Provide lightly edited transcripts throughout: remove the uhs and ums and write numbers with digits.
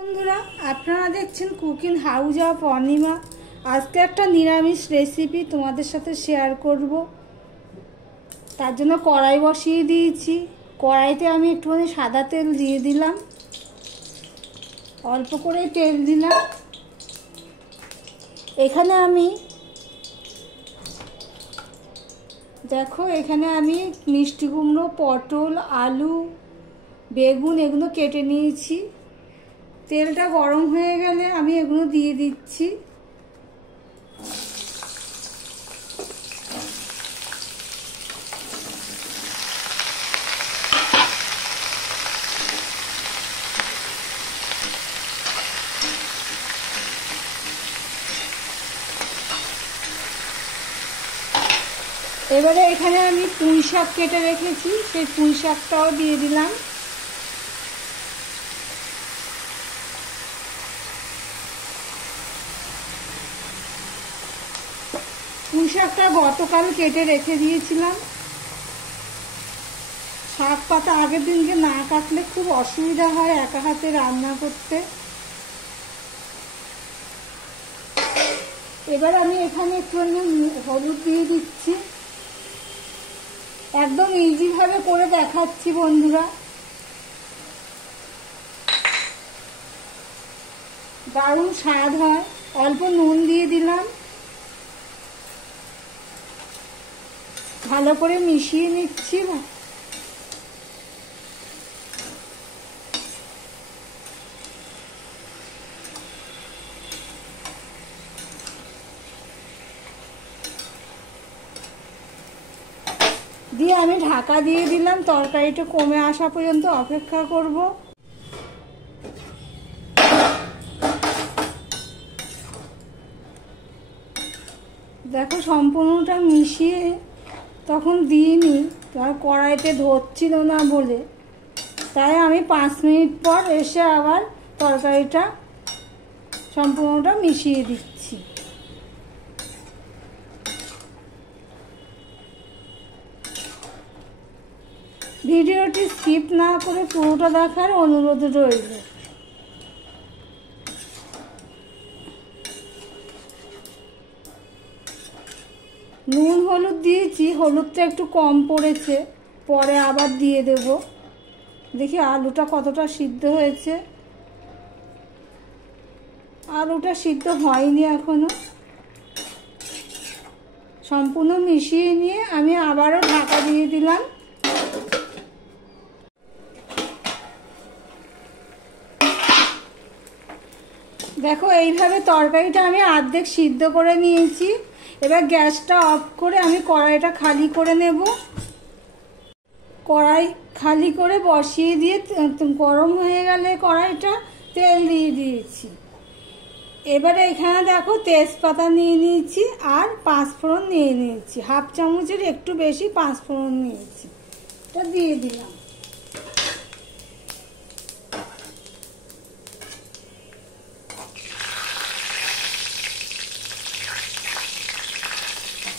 বন্ধুরা আপনারা দেখছেন কুকিং হাউস অফ অনিমা। আজকে একটা নিরামিষ রেসিপি তোমাদের সাথে শেয়ার করব। তার জন্য কড়াই বসিয়ে দিয়েছি। কড়াইতে আমি একটুখানি সাদা তেল দিয়ে দিলাম, অল্প করে তেল দিলাম। এখানে আমি মিষ্টি কুমড়ো, পটল, আলু, বেগুন এগুলো কেটে নিয়েছি। তেলটা গরম হয়ে গেলে আমি এগুলো দিয়ে দিচ্ছি। এবারে এখানে আমি পুঁই শাক কেটে রেখেছি, সেই পুঁই শাকটাও দিয়ে দিলাম। পুঁই শাকটা গতকাল কেটে রেখে দিয়েছিলাম। শাক পাতা আগের দিনকে না কাটলে খুব অসুবিধা হয় একা হাতে রান্না করতে। এবার আমি এখানে একটু হলুদ দিয়ে দিচ্ছি। একদম ইজিভাবে করে দেখাচ্ছি বন্ধুরা, দারুণ স্বাদ হয়। অল্প নুন দিয়ে দিলাম, ভালো করে মিশিয়ে নিচ্ছি। দিয়ে আমি ঢাকা দিয়ে দিলাম। তরকারিটা কমে আসা পর্যন্ত অপেক্ষা করব। দেখো সম্পূর্ণটা মিশিয়ে তখন দিইনি, আর কড়াইতে ধরছিল না বলে, তাই আমি 5 মিনিট পর এসে আবার তরকারিটা সম্পূর্ণটা মিশিয়ে দিচ্ছি। ভিডিওটি স্কিপ না করে পুরোটা দেখার অনুরোধ রইল। নুন হলুদ দিয়েছি, হলুদটা একটু কম পড়েছে, পরে আবার দিয়ে দেব। দেখি আলুটা কতটা সিদ্ধ হয়েছে। আলুটা সিদ্ধ হয়নি এখনো। সম্পূর্ণ মিশিয়ে নিয়ে আমি আবারও ঢাকা দিয়ে দিলাম। দেখো এইভাবে তরকারিটা আমি অর্ধেক সিদ্ধ করে নিয়েছি। এবার গ্যাসটা অফ করে আমি কড়াইটা খালি করে নেব। কড়াই খালি করে বসিয়ে দিয়ে গরম হয়ে গেলে কড়াইটা তেল দিয়ে দিয়েছি। এবারে এখানে দেখো তেজপাতা নিয়ে নিয়েছি আর 5 ফোড়ন নিয়ে নিয়েছি। হাফ চামচের একটু বেশি 5 ফোড়ন নিয়েছি, এটা দিয়ে দিলাম।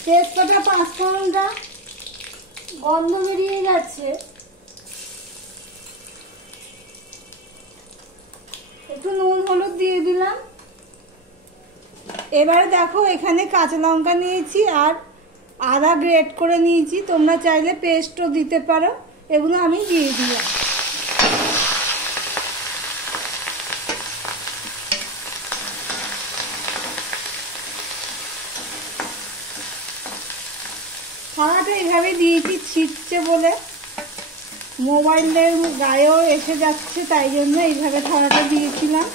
তেজপাতা 5 ফোড়নটা গন্ধ বেরিয়ে গেছে, একটু নুন হলুদ দিয়ে দিলাম। এবারে দেখো এখানে কাঁচা লঙ্কা নিয়েছি আর আদা গ্রেট করে নিয়েছি, তোমরা চাইলে পেস্টও দিতে পারো। এগুলো আমি দিয়ে দিলাম। থালাটা এইভাবে দিয়েছি ছিটছে বলে, মোবাইলের গায়েও এসে যাচ্ছে, তাই জন্য এইভাবে থালাটা দিয়েছিলাম।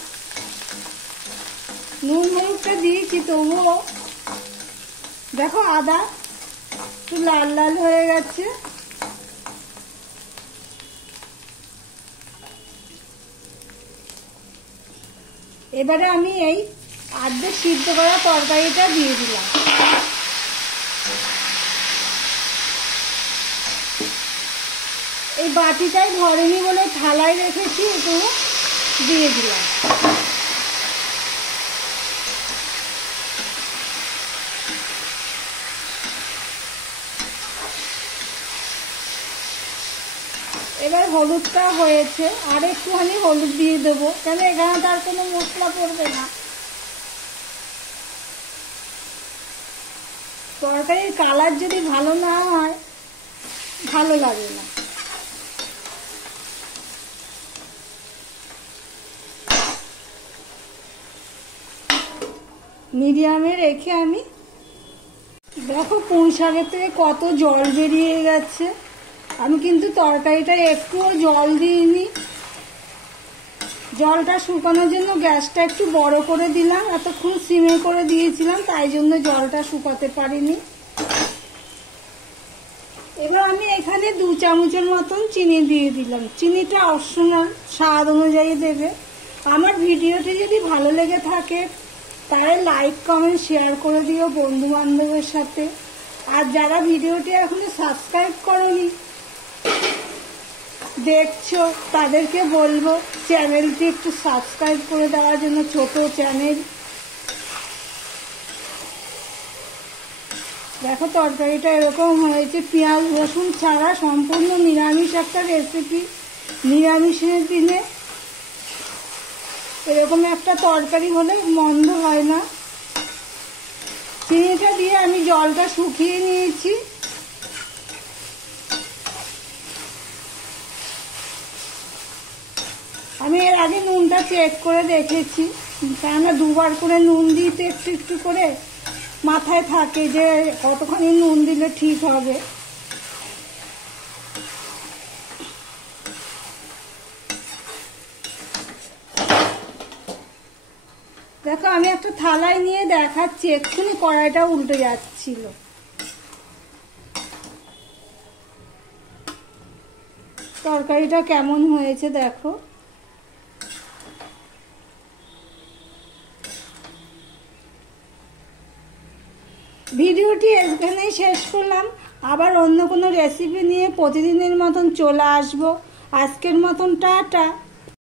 নুন হলুদটা দিয়েছি, তবুও দেখো আদা একটু লাল লাল হয়ে গেছে। এবারে আমি এই আর্ধেক সিদ্ধ করা তরকারিটা দিয়ে দিলাম। এই বাটিটাই ধরেনি বলে থালায় রেখেছি, একটু দিয়ে দিলাম। এবার হলুদটা হয়েছে, আর একটুখানি হলুদ দিয়ে দেবো, কেন এখানে তার কোনো মশলা পড়বে না। তরকারির কালার যদি ভালো না হয় ভালো লাগে না। মিডিয়ামে রেখে আমি দেখো পুঁই শাকের থেকে কত জল বেরিয়ে গেছে। আমি কিন্তু তরকারিটা একটুও জল দিইনি। জলটা শুকানোর জন্য গ্যাসটা একটু বড় করে দিলাম, এতক্ষণ সিমে করে দিয়েছিলাম, তাই জন্য জলটা শুকাতে পারিনি। এবার আমি এখানে 2 চামচের মতন চিনি দিয়ে দিলাম। চিনিটা অপশনাল, স্বাদ অনুযায়ী দেবে। আমার ভিডিওটি যদি ভালো লেগে থাকে তাহলে লাইক কমেন্ট শেয়ার করে দিও বন্ধু বান্ধবের সাথে। আর যারা ভিডিওটি এখনো সাবস্ক্রাইব করোনি দেখছো তাদেরকে বলবো চ্যানেলটি একটু সাবস্ক্রাইব করে দেওয়ার জন্য, ছোট চ্যানেল। দেখো তরকারিটা এরকম হয়েছে, পেঁয়াজ রসুন ছাড়া সম্পূর্ণ নিরামিষ একটা রেসিপি। নিরামিষের দিনে এরকম একটা তরকারি হলে মন্দ হয় না। চিনিটা দিয়ে আমি জলটা শুকিয়ে নিয়েছি। আমি এর আগে নুনটা চেক করে দেখেছি, কেননা 2 বার করে নুন দিতে একটু একটু করে মাথায় থাকে যে কতখানি নুন দিলে ঠিক হবে। দেখো আমি একটা থালায় নিয়ে দেখাচ্ছি, এক্ষুনি কড়াইটা উল্টে যাচ্ছিল। তরকারিটা কেমন হয়েছে দেখো। ভিডিওটি এখানেই শেষ করলাম। আবার অন্য কোনো রেসিপি নিয়ে প্রতিদিনের মতন চলে আসবো। আজকের মতন টাটা।